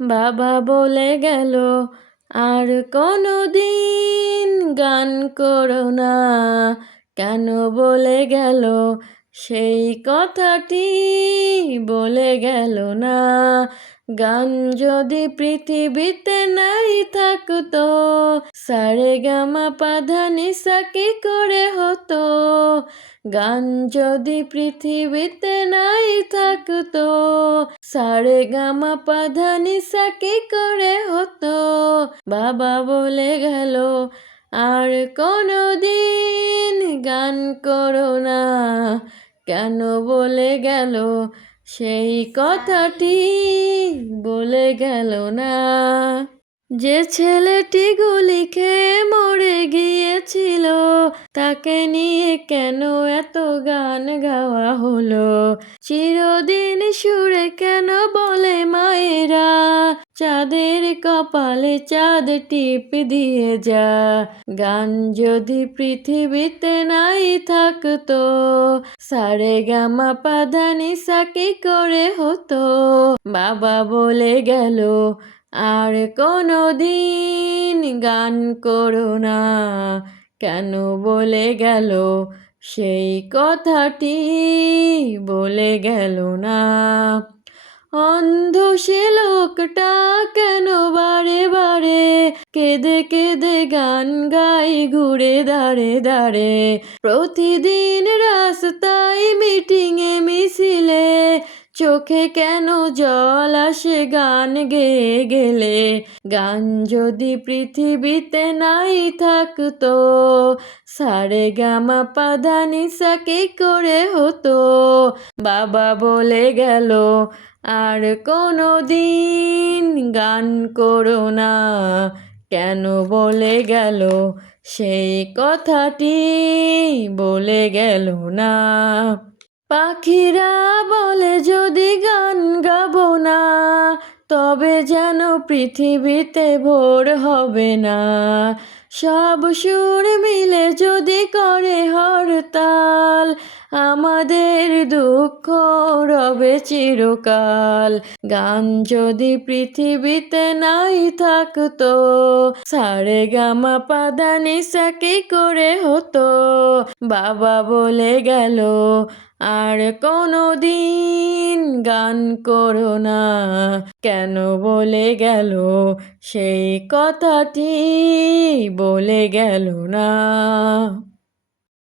বাবা বলে গেল আর কোনো দিন গান করো না। কেন বলে গেল সেই কথাটি বলে গেল না। গান যদি পৃথিবীতে নাই থাকতো, সারেগামা পাধানিসা কি করে হতো। গান যদি পৃথিবীতে নাই থাকতো, সারেগামা পাধানিসা কি করে হতো। বাবা বলে গেল আর কোনো দিন গান করো না। কেন বলে গেল সেই কথাটি বলে গেল না। যে ছেলেটি গুলি খেয়ে মরে গিয়েছিল, তাকে নিয়ে কেন এত গান গাওয়া হলো। চিরদিন সুরে কেন বলে মায়েরা, চাঁদের কপালে চাঁদ টিপ দিয়ে যা। গান যদি পৃথিবীতে নাই থাকতো, সারেগামা পাধানিসা কি করে হতো। বাবা বলে গেল আর কোনো দিন গান করো না। কেন বলে গেল সেই কথাটি বলে গেল না। অন্ধ সে লোকটা কেন বারে বারে কেঁদে কেঁদে গান গাই ঘুরে দাঁড়ে দাঁড়ে। প্রতিদিন রাস্তায় মিটিংয়ে মিছিলে চোখে কেন জল আসে গান গেয়ে গেলে। গান যদি পৃথিবীতে নাই থাকতো, সারেগামা পাধানিসা কি করে হতো। বাবা বলে গেল আর কোনো দিন গান করো না। কেন বলে গেল সেই কথাটি বলে গেল না। পাখিরা বলে যদি গান গাবো না, তবে যেন পৃথিবীতে ভোর হবে না। সব সুর মিলে যদি করে হরতাল, আমাদের দুঃখ রবে চিরকাল। গান যদি পৃথিবীতে নাই থাকতো, সারেগামা পাধানিসা কি করে হতো। বাবা বলে গেল আর কোনো দিন গান করো না। কেন বলে গেল সেই কথাটি বলে গেল না।